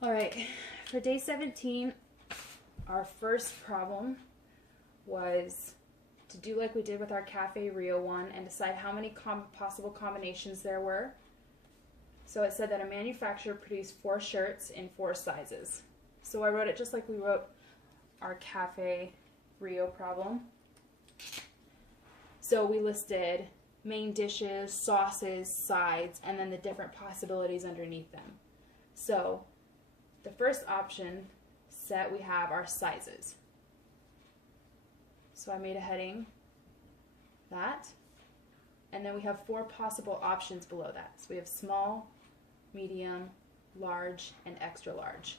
All right, for day 17, our first problem was to do like we did with our Cafe Rio one and decide how many possible combinations there were. So it said that a manufacturer produced 4 shirts in 4 sizes. So I wrote it just like we wrote our Cafe Rio problem. So we listed main dishes, sauces, sides, and then the different possibilities underneath them. So the first option set, we have our sizes. So I made a heading, that, and then we have 4 possible options below that. So we have small, medium, large, and extra large.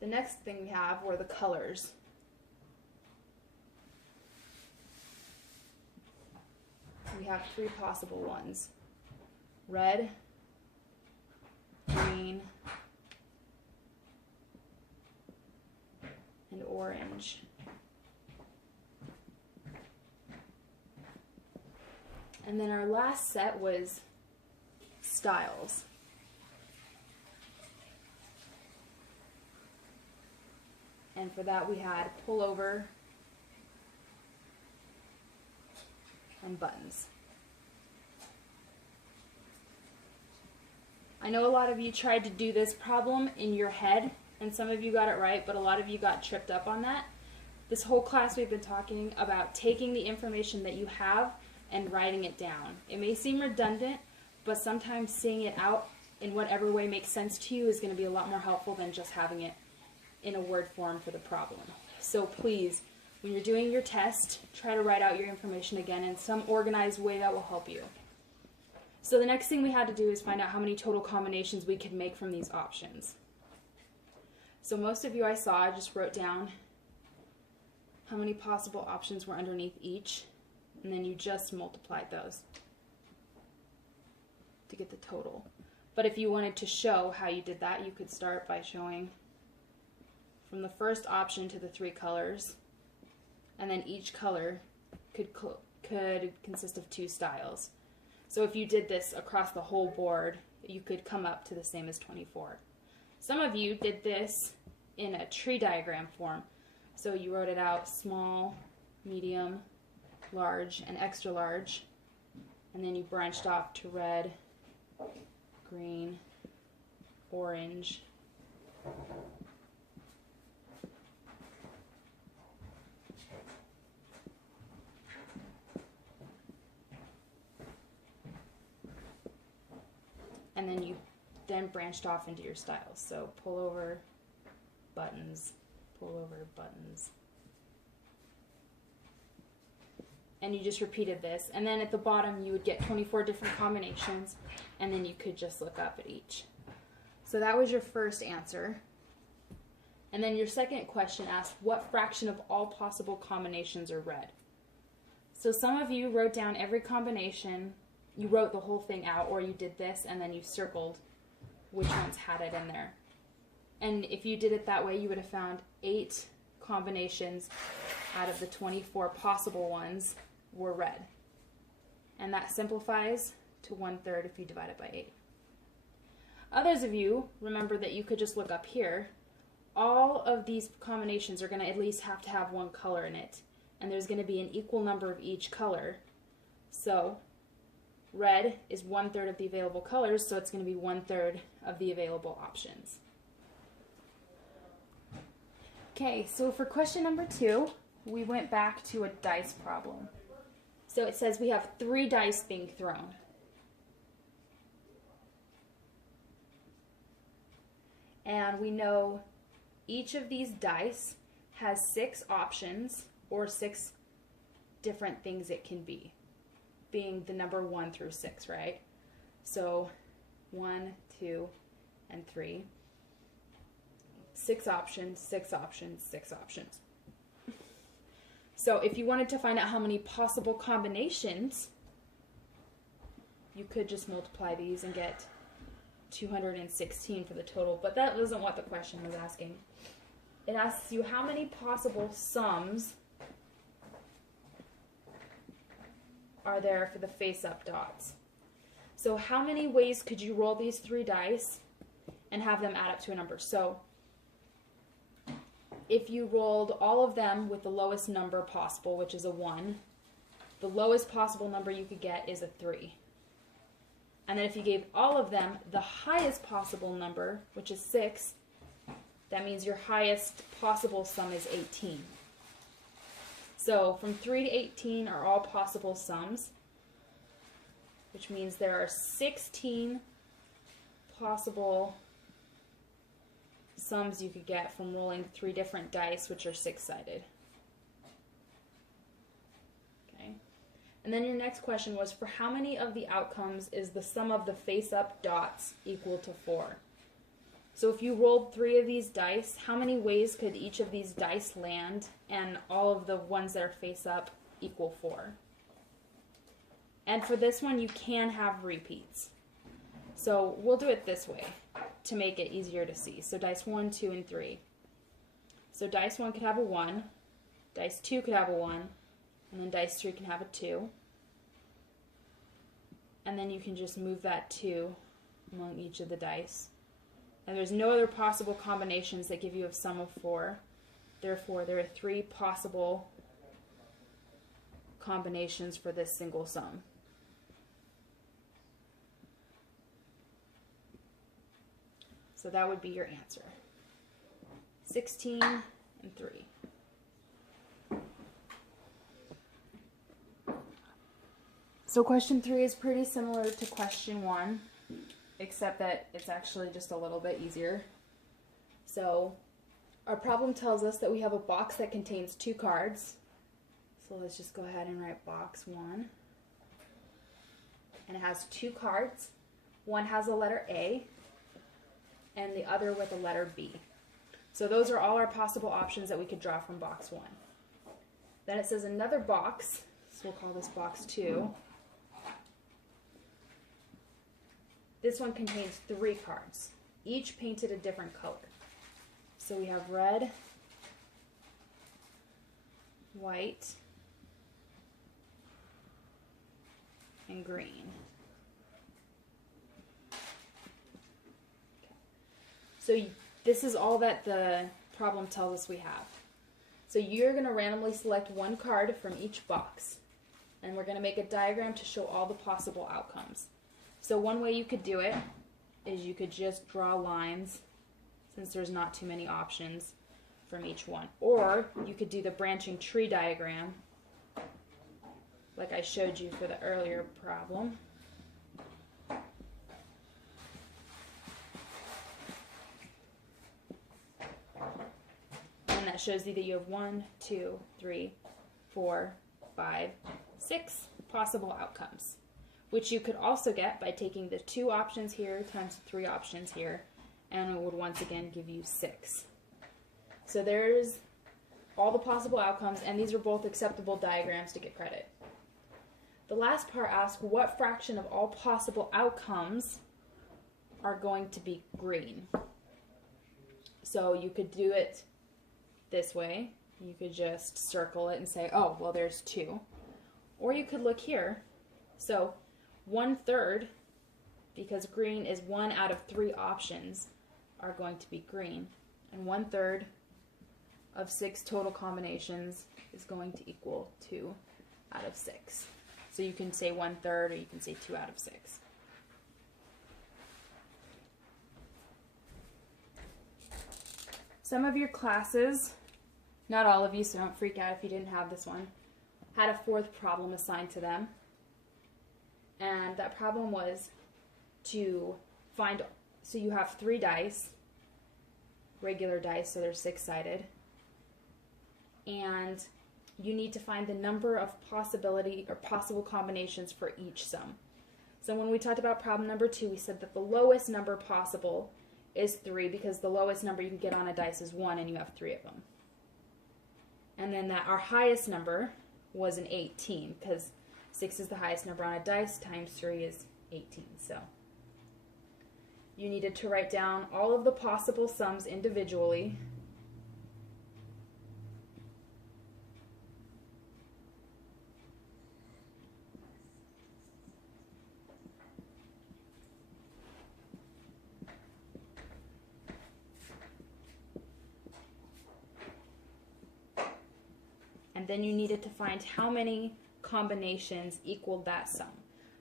The next thing we have were the colors. We have 3 possible ones: red, green, and orange. And then our last set was styles. And for that we had pullover and buttons. I know a lot of you tried to do this problem in your head, and some of you got it right, but a lot of you got tripped up on that. This whole class we've been talking about taking the information that you have and writing it down. It may seem redundant, but sometimes seeing it out in whatever way makes sense to you is going to be a lot more helpful than just having it in a word form for the problem. So please, when you're doing your test, try to write out your information again in some organized way that will help you. So the next thing we had to do is find out how many total combinations we could make from these options. So most of you I saw just wrote down how many possible options were underneath each, and then you just multiplied those to get the total. But if you wanted to show how you did that, you could start by showing from the first option to the 3 colors, and then each color could consist of 2 styles. So if you did this across the whole board, you could come up to the same as 24. Some of you did this in a tree diagram form. So you wrote it out: small, medium, large, and extra large. And then you branched off to red, green, orange, and then you branched off into your styles. So pullover, buttons, pullover, buttons. And you just repeated this. And then at the bottom you would get 24 different combinations, and then you could just look up at each. So that was your first answer. And then your second question asked, what fraction of all possible combinations are red? So some of you wrote down every combination. You wrote the whole thing out, or you did this and then you circled which ones had it in there. And if you did it that way, you would have found 8 combinations out of the 24 possible ones were red. And that simplifies to 1/3 if you divide it by 8. Others of you remember that you could just look up here. All of these combinations are going to at least have to have 1 color in it, and there's going to be an equal number of each color. So red is 1/3 of the available colors, so it's going to be 1/3 of the available options. Okay, so for question number 2, we went back to a dice problem. So it says we have 3 dice being thrown. And we know each of these dice has 6 options, or 6 different things it can be, being the number 1 through 6, right? So 1, 2, and 3. 6 options, 6 options, 6 options. So if you wanted to find out how many possible combinations, you could just multiply these and get 216 for the total, but that wasn't what the question was asking. It asks you how many possible sums are there for the face-up dots. So how many ways could you roll these 3 dice and have them add up to a number. So if you rolled all of them with the lowest number possible, which is a 1, the lowest possible number you could get is a 3. And then if you gave all of them the highest possible number, which is 6, that means your highest possible sum is 18. So from 3 to 18 are all possible sums, which means there are 16 possible sums you could get from rolling 3 different dice, which are 6-sided. Okay. And then your next question was, for how many of the outcomes is the sum of the face-up dots equal to 4? So if you rolled 3 of these dice, how many ways could each of these dice land, and all of the ones that are face-up equal 4? And for this one, you can have repeats. So we'll do it this way to make it easier to see. So dice 1, 2, and 3. So dice 1 could have a 1, dice 2 could have a 1, and then dice 3 can have a 2. And then you can just move that 2 among each of the dice. And there's no other possible combinations that give you a sum of 4. Therefore, there are 3 possible combinations for this single sum. So that would be your answer. 16 and 3. So question 3 is pretty similar to question 1, except that it's actually just a little bit easier. So our problem tells us that we have a box that contains 2 cards. So let's just go ahead and write box 1. And it has 2 cards. One has a letter A, and the other with a letter B. So those are all our possible options that we could draw from box 1. Then it says another box, so we'll call this box 2. This one contains 3 cards, each painted a different color. So we have red, white, and green. So this is all that the problem tells us we have. So you're going to randomly select one card from each box, and we're going to make a diagram to show all the possible outcomes. So one way you could do it is you could just draw lines, since there's not too many options from each one. Or you could do the branching tree diagram, like I showed you for the earlier problem. And that shows you that you have 1, 2, 3, 4, 5, 6 possible outcomes, which you could also get by taking the 2 options here times 3 options here, and it would once again give you 6. So there's all the possible outcomes, and these are both acceptable diagrams to get credit. The last part asks what fraction of all possible outcomes are going to be green. So you could do it this way. You could just circle it and say, oh, well, there's 2. Or you could look here. So 1/3, because green is 1 out of 3 options, are going to be green. And 1/3 of 6 total combinations is going to equal 2 out of 6. So you can say 1/3, or you can say 2 out of 6. Some of your classes, not all of you, so don't freak out if you didn't have this one, had a 4th problem assigned to them. And that problem was to find, so you have 3 dice, regular dice, so they're 6-sided, and you need to find the number of possibility or possible combinations for each sum. So when we talked about problem number 2, we said that the lowest number possible is 3, because the lowest number you can get on a dice is 1, and you have 3 of them. And then that our highest number was an 18, because 6 is the highest number on a dice, times 3 is 18. So you needed to write down all of the possible sums individually. and then you needed to find how many combinations equaled that sum.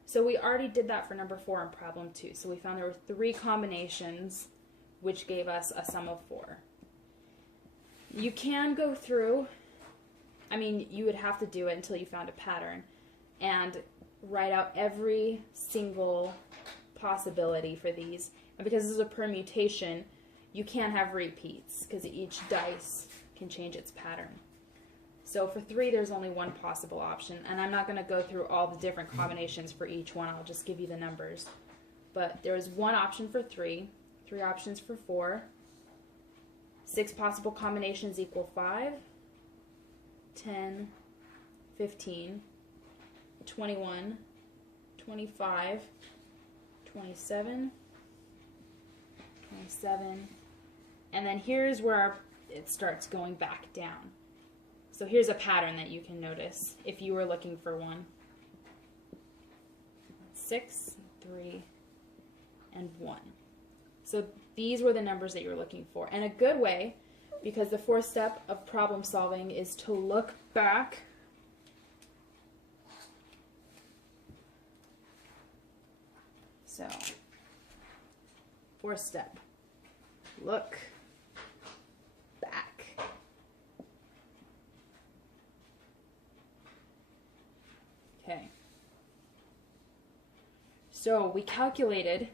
So we already did that for number 4 in problem 2. So we found there were 3 combinations which gave us a sum of 4. You can go through, I mean, you would have to do it until you found a pattern and write out every single possibility for these. And because this is a permutation, you can't have repeats because each dice can change its pattern. So for 3, there's only one possible option, and I'm not going to go through all the different combinations for each one. I'll just give you the numbers. But there is one option for 3, 3 options for 4, 6 possible combinations equal 5, 10, 15, 21, 25, 27, 27, and then here's where it starts going back down. So here's a pattern that you can notice if you were looking for one. 6, 3, and 1. So these were the numbers that you were looking for. And a good way, because the 4th step of problem solving is to look back . So, 4th step, look back. Okay. So we calculated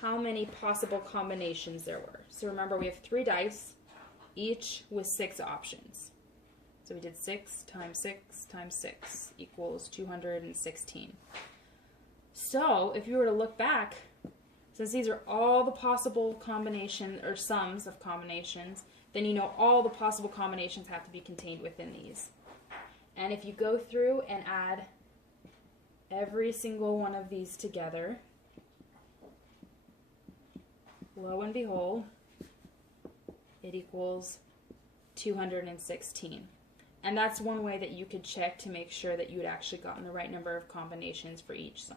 how many possible combinations there were. So remember, we have 3 dice, each with 6 options. So we did 6 times 6 times 6 equals 216. So if you were to look back, since these are all the possible combinations or sums of combinations, then you know all the possible combinations have to be contained within these. And if you go through and add every single one of these together, lo and behold, it equals 216. And that's one way that you could check to make sure that you had actually gotten the right number of combinations for each sum.